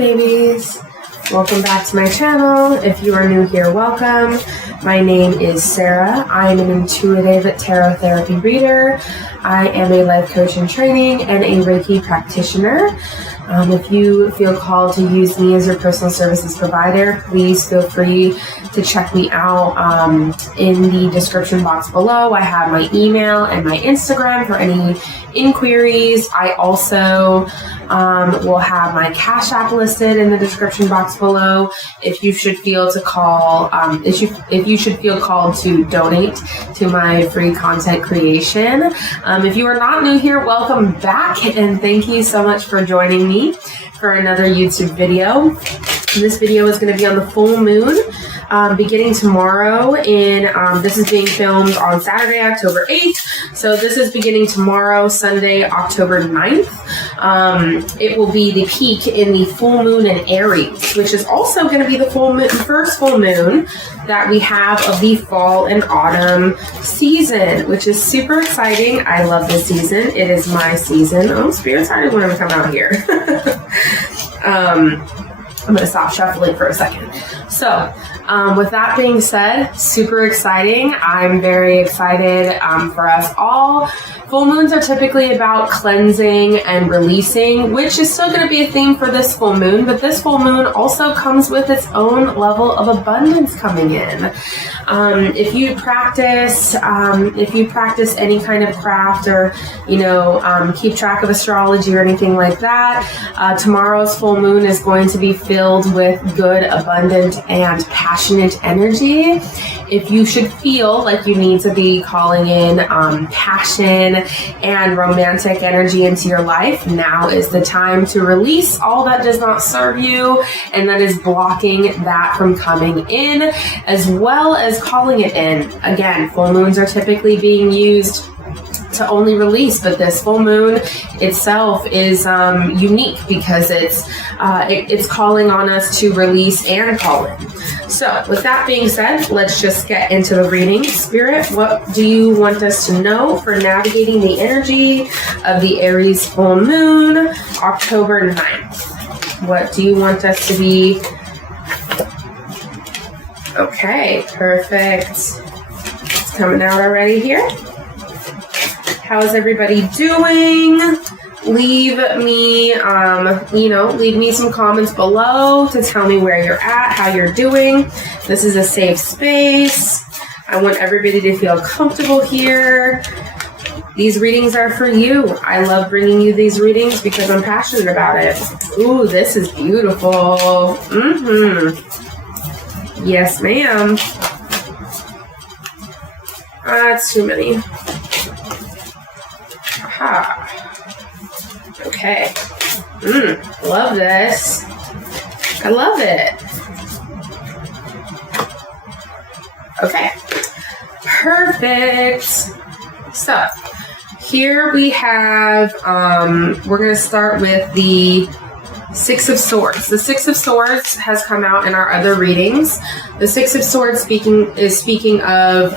babies. Welcome back to my channel. If you are new here, welcome. My name is Sarah. I am an intuitive tarot therapy reader. I am a life coach in training and a Reiki practitioner. If you feel called to use me as your personal services provider, please feel free to check me out in the description box below. I have my email and my Instagram for any inquiries. I also will have my Cash App listed in the description box below if you should feel to call, if you should feel called to donate to my free content creation. If you are not new here, welcome back, and thank you so much for joining me for another YouTube video. This video is going to be on the full moon beginning tomorrow. This is being filmed on Saturday, October 8th. So this is beginning tomorrow, Sunday, October 9th. It will be the peak in the full moon in Aries, which is also going to be the first full moon that we have of the fall and autumn season, which is super exciting. I love this season. It is my season. Oh, spirits already want to come out here. I'm going to stop shuffling for a second. So, with that being said, super exciting. I'm very excited for us all. Full moons are typically about cleansing and releasing, which is still going to be a theme for this full moon, but this full moon also comes with its own level of abundance coming in. If you practice any kind of craft or, keep track of astrology or anything like that, tomorrow's full moon is going to be filled with good, abundant, and passionate energy. If you should feel like you need to be calling in passion and romantic energy into your life, now is the time to release all that does not serve you and that is blocking that from coming in, as well as calling it in. Again, full moons are typically being used to only release, but this full moon itself is unique because it's calling on us to release and call in. So with that being said, let's just get into the reading. Spirit, what do you want us to know for navigating the energy of the Aries full moon, October 9th? What do you want us to be? Okay, perfect. It's coming out already here. How's everybody doing? Leave me some comments below to tell me where you're at, how you're doing. This is a safe space. I want everybody to feel comfortable here. These readings are for you. I love bringing you these readings because I'm passionate about it. Ooh, this is beautiful. Yes, ma'am. That's too many. Aha. Okay. Love this. I love it. Okay. Perfect. So, here we have, we're going to start with the Six of Swords. The Six of Swords has come out in our other readings. The Six of Swords is speaking of,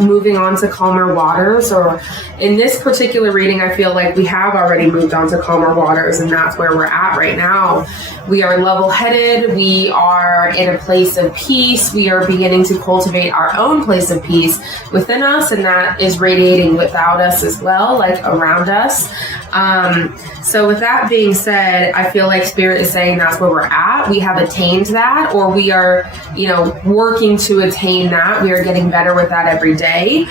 moving on to calmer waters, or in this particular reading, I feel like we have already moved on to calmer waters, and that's where we're at right now. We are level-headed. We are in a place of peace. We are beginning to cultivate our own place of peace within us, and that is radiating without us as well, like around us. So with that being said, I feel like Spirit is saying that's where we're at. We have attained that, or we are, working to attain that. We are getting better with that every day.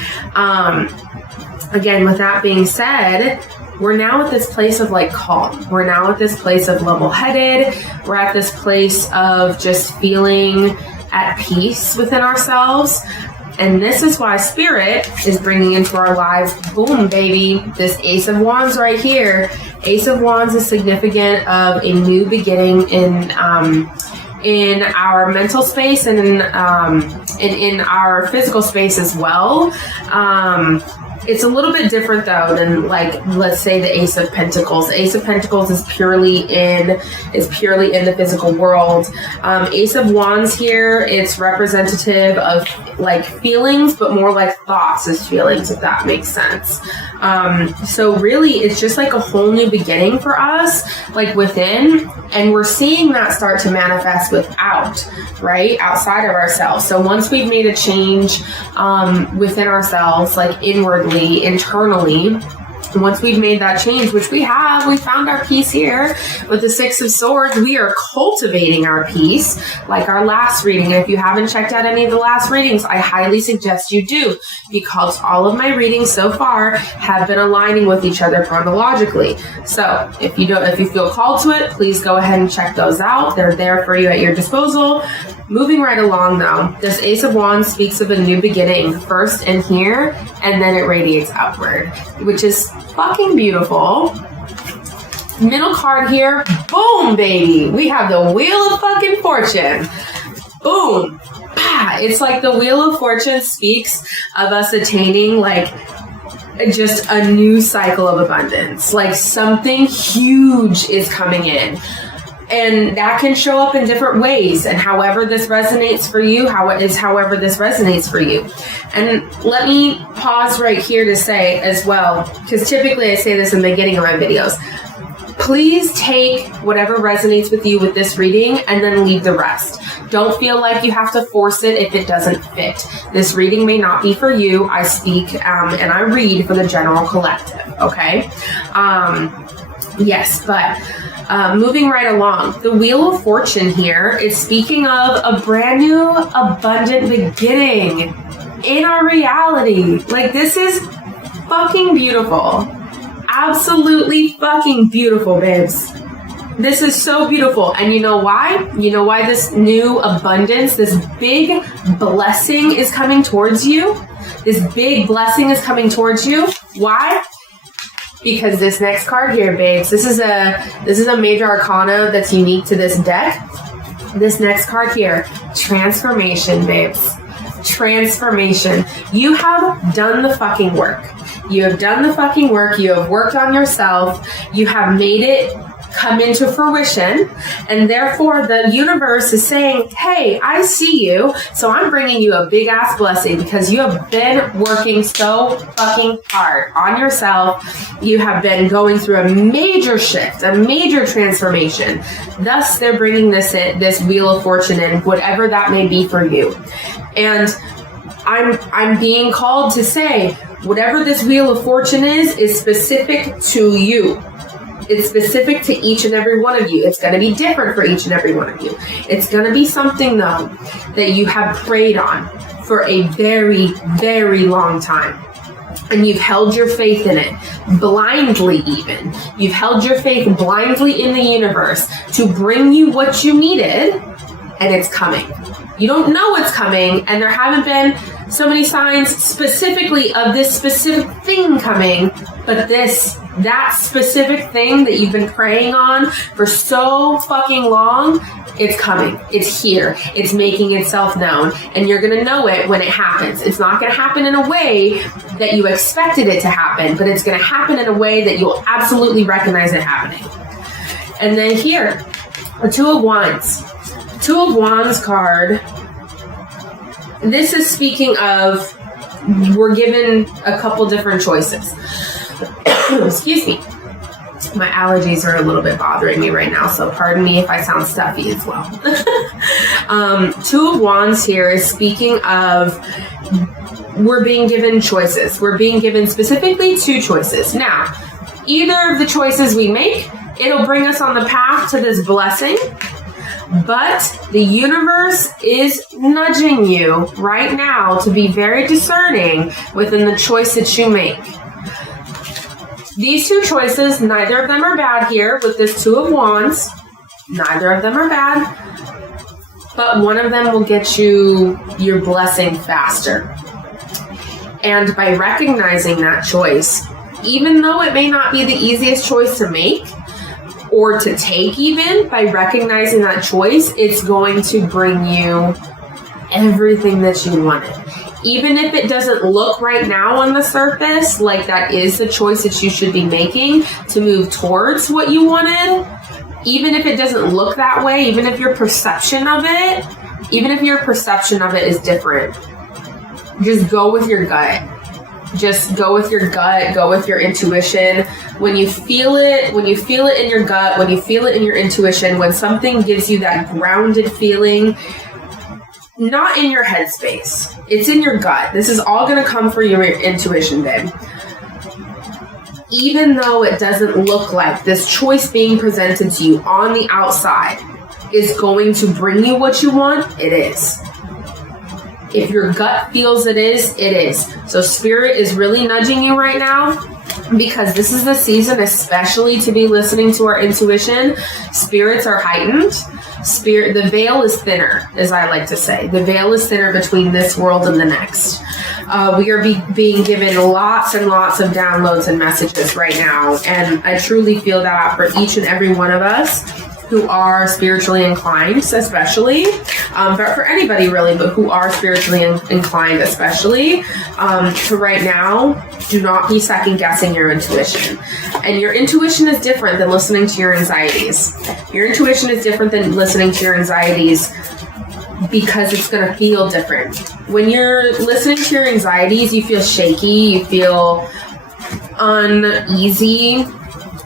Again, with that being said, we're now at this place of calm. We're now at this place of level-headed. We're at this place of just feeling at peace within ourselves. And this is why Spirit is bringing into our lives, boom, baby, this Ace of Wands right here. Ace of Wands is significant of a new beginning in our mental space and in our physical space as well. It's a little bit different though than, like, let's say the Ace of Pentacles. The Ace of Pentacles is purely in the physical world. Ace of Wands here, it's representative of like feelings, but more like thoughts as feelings, if that makes sense. So really, it's just like a whole new beginning for us, like within, and we're seeing that start to manifest without, right, outside of ourselves. So once we've made a change within ourselves, like inwardly, internally, once we've made that change, which we found our peace here with the Six of Swords. We are cultivating our peace, like our last reading. And if you haven't checked out any of the last readings, I highly suggest you do, because all of my readings so far have been aligning with each other chronologically. So if you feel called to it, please go ahead and check those out. They're there for you at your disposal. Moving right along though, this Ace of Wands speaks of a new beginning, first in here, and then it radiates outward, which is fucking beautiful. Middle card here, boom, baby. We have the Wheel of fucking Fortune. Boom. It's like the Wheel of Fortune speaks of us attaining like just a new cycle of abundance. Like something huge is coming in. And that can show up in different ways. And however this resonates for you, however this resonates for you. And let me pause right here to say as well, because typically I say this in the beginning of my videos, please take whatever resonates with you with this reading and then leave the rest. Don't feel like you have to force it if it doesn't fit. This reading may not be for you. I speak and I read for the general collective, okay? Yes, but... moving right along, the Wheel of Fortune here is speaking of a brand new, abundant beginning in our reality. Like, this is fucking beautiful. Absolutely fucking beautiful, babes. This is so beautiful. And you know why? You know why this new abundance, this big blessing is coming towards you? This big blessing is coming towards you. Why? Because this next card here, babes, this is a major arcana that's unique to this deck. This next card here, transformation, babes. Transformation. You have done the fucking work. You have done the fucking work. You have worked on yourself. You have made it come into fruition, and therefore the universe is saying, hey, I see you, so I'm bringing you a big ass blessing because you have been working so fucking hard on yourself. You have been going through a major shift, a major transformation. Thus, they're bringing this Wheel of Fortune in, whatever that may be for you. And I'm being called to say, whatever this Wheel of Fortune is specific to you. It's specific to each and every one of you. It's going to be different for each and every one of you. It's going to be something, though, that you have prayed on for a very, very long time. And you've held your faith in it, blindly even. You've held your faith blindly in the universe to bring you what you needed, and it's coming. You don't know it's coming, and there haven't been so many signs specifically of this specific thing coming, but that specific thing that you've been praying on for so fucking long, it's coming. It's here. It's making itself known, and you're going to know it when it happens. It's not going to happen in a way that you expected it to happen, but it's going to happen in a way that you'll absolutely recognize it happening. And then here, the Two of Wands. Two of Wands card. This is speaking of, we're given a couple different choices. Excuse me. My allergies are a little bit bothering me right now, so pardon me if I sound stuffy as well. Two of Wands here is speaking of, we're being given choices. We're being given specifically two choices. Now, either of the choices we make, it'll bring us on the path to this blessing. But the universe is nudging you right now to be very discerning within the choice that you make. These two choices, neither of them are bad here with this Two of Wands. Neither of them are bad. But one of them will get you your blessing faster. And by recognizing that choice, even though it may not be the easiest choice to make, or to take even, by recognizing that choice, it's going to bring you everything that you wanted. Even if it doesn't look right now on the surface like that is the choice that you should be making to move towards what you wanted, even if it doesn't look that way, even if your perception of it is different, just go with your gut. Just go with your gut, go with your intuition. When you feel it in your gut, when you feel it in your intuition, when something gives you that grounded feeling, not in your headspace, it's in your gut. This is all going to come from your intuition, babe. Even though it doesn't look like this choice being presented to you on the outside is going to bring you what you want, it is. If your gut feels it is, it is. So Spirit is really nudging you right now, because this is the season especially to be listening to our intuition. Spirits are heightened. The veil is thinner, as I like to say. The veil is thinner between this world and the next. We are being given lots and lots of downloads and messages right now, and I truly feel that for each and every one of us who are spiritually inclined, especially, but for anybody really, but who are spiritually inclined especially, for right now, do not be second guessing your intuition. And your intuition is different than listening to your anxieties. Your intuition is different than listening to your anxieties because it's going to feel different. When you're listening to your anxieties, you feel shaky, you feel uneasy,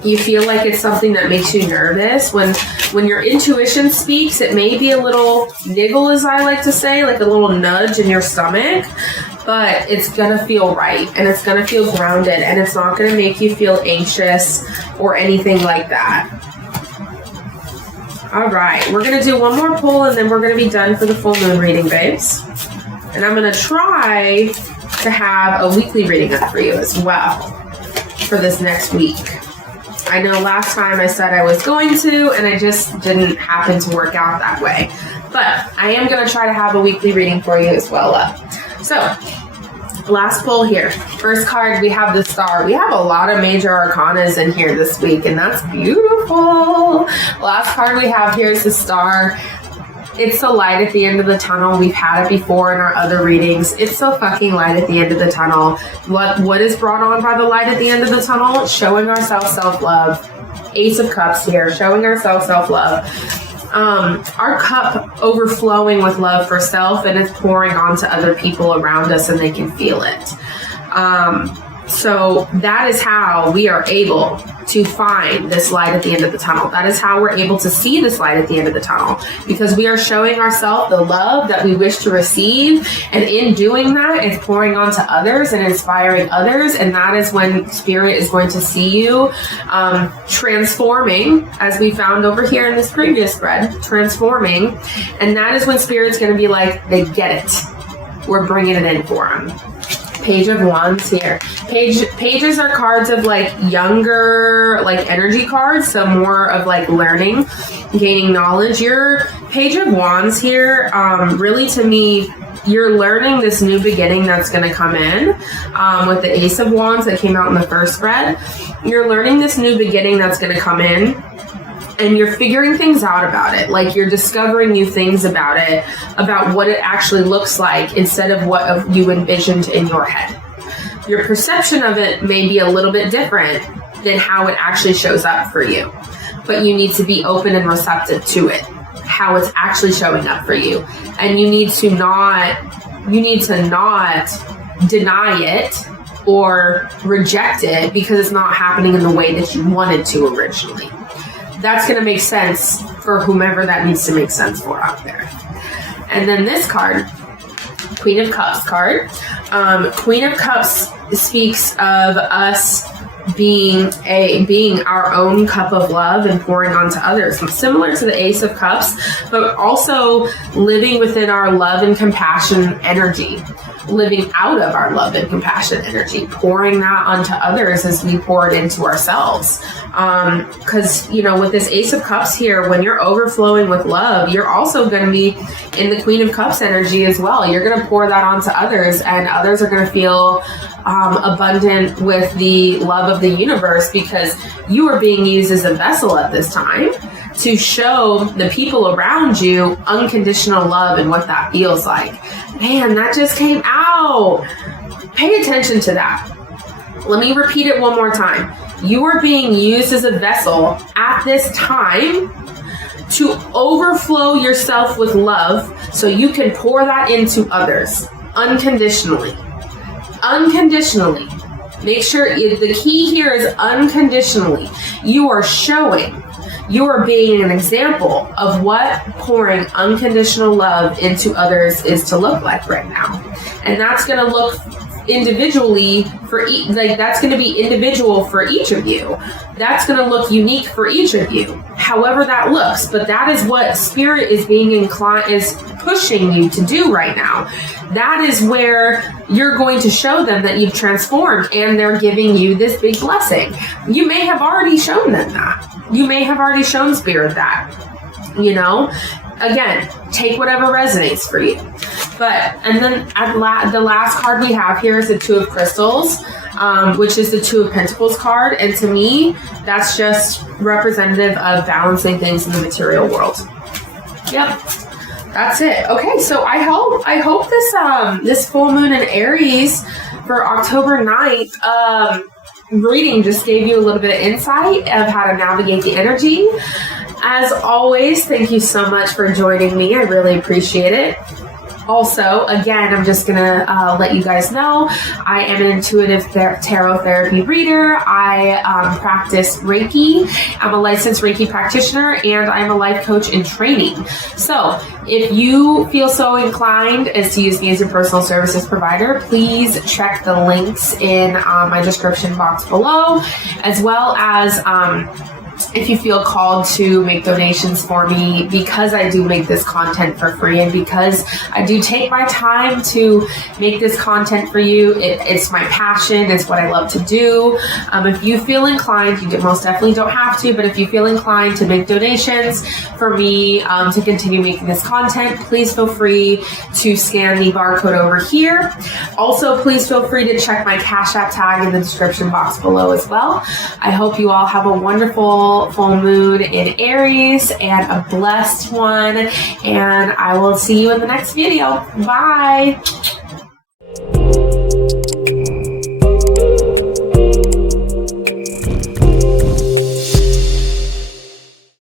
you feel like it's something that makes you nervous. When your intuition speaks, it may be a little niggle, as I like to say, like a little nudge in your stomach, but it's going to feel right, and it's going to feel grounded, and it's not going to make you feel anxious or anything like that. All right, we're going to do one more pull, and then we're going to be done for the full moon reading, babes. And I'm going to try to have a weekly reading up for you as well for this next week. I know last time I said I was going to, and I just didn't happen to work out that way. But I am going to try to have a weekly reading for you as well up. So, last pull here. First card, we have the Star. We have a lot of major arcanas in here this week, and that's beautiful. Last card we have here is the Star. It's the light at the end of the tunnel. We've had it before in our other readings. It's so fucking light at the end of the tunnel. What is brought on by the light at the end of the tunnel? Showing ourselves self-love. Ace of Cups here. Showing ourselves self-love. Our cup overflowing with love for self, and it's pouring onto other people around us, and they can feel it. So that is how we are able to find this light at the end of the tunnel. That is how we're able to see this light at the end of the tunnel, because we are showing ourselves the love that we wish to receive. And in doing that, it's pouring onto others and inspiring others. And that is when Spirit is going to see you transforming, as we found over here in this previous spread, transforming. And that is when Spirit's going to be like, they get it. We're bringing it in for them. Page of Wands here. Pages are cards of like younger, like energy cards, so more of like learning, gaining knowledge. Your Page of Wands here, really to me, you're learning this new beginning that's going to come in with the Ace of Wands that came out in the first spread. You're learning this new beginning that's going to come in, and you're figuring things out about it. Like you're discovering new things about it, about what it actually looks like instead of what you envisioned in your head. Your perception of it may be a little bit different than how it actually shows up for you, but you need to be open and receptive to it, how it's actually showing up for you. And you need to not deny it or reject it because it's not happening in the way that you wanted to originally. That's going to make sense for whomever that needs to make sense for out there. And then this card, Queen of Cups card. Queen of Cups speaks of us being our own cup of love and pouring onto others, similar to the Ace of Cups, but also living within our love and compassion energy, living out of our love and compassion energy, pouring that onto others as we pour it into ourselves. Because, with this Ace of Cups here, when you're overflowing with love, you're also going to be in the Queen of Cups energy as well. You're going to pour that onto others, and others are going to feel abundant with the love of the universe, because you are being used as a vessel at this time to show the people around you unconditional love and what that feels like. Man, that just came out. Pay attention to that. Let me repeat it one more time. You are being used as a vessel at this time to overflow yourself with love so you can pour that into others unconditionally. Unconditionally. Make sure the key here is unconditionally. You are showing, you are being an example of what pouring unconditional love into others is to look like right now. And that's going to look individually for that's going to be individual for each of you. That's going to look unique for each of you, however that looks. But that is what spirit is is pushing you to do right now. That is where you're going to show them that you've transformed, and they're giving you this big blessing. You may have already shown them that. You may have already shown spirit that, again, take whatever resonates for you. And then the last card we have here is the Two of Crystals, which is the Two of Pentacles card. And to me, that's just representative of balancing things in the material world. Yep. That's it. Okay, so I hope this full moon in Aries for October 9th reading just gave you a little bit of insight of how to navigate the energy. As always, thank you so much for joining me. I really appreciate it. Also, again, I'm just going to let you guys know, I am an intuitive tarot therapy reader. I practice Reiki. I'm a licensed Reiki practitioner, and I'm a life coach in training. So if you feel so inclined as to use me as your personal services provider, please check the links in my description box below, as well as if you feel called to make donations for me, because I do make this content for free, and because I do take my time to make this content for you. It's my passion. It's what I love to do. If you feel inclined, you most definitely don't have to, but if you feel inclined to make donations for me to continue making this content, please feel free to scan the barcode over here. Also, please feel free to check my Cash App tag in the description box below as well. I hope you all have a wonderful full moon in Aries and a blessed one, and I will see you in the next video. Bye.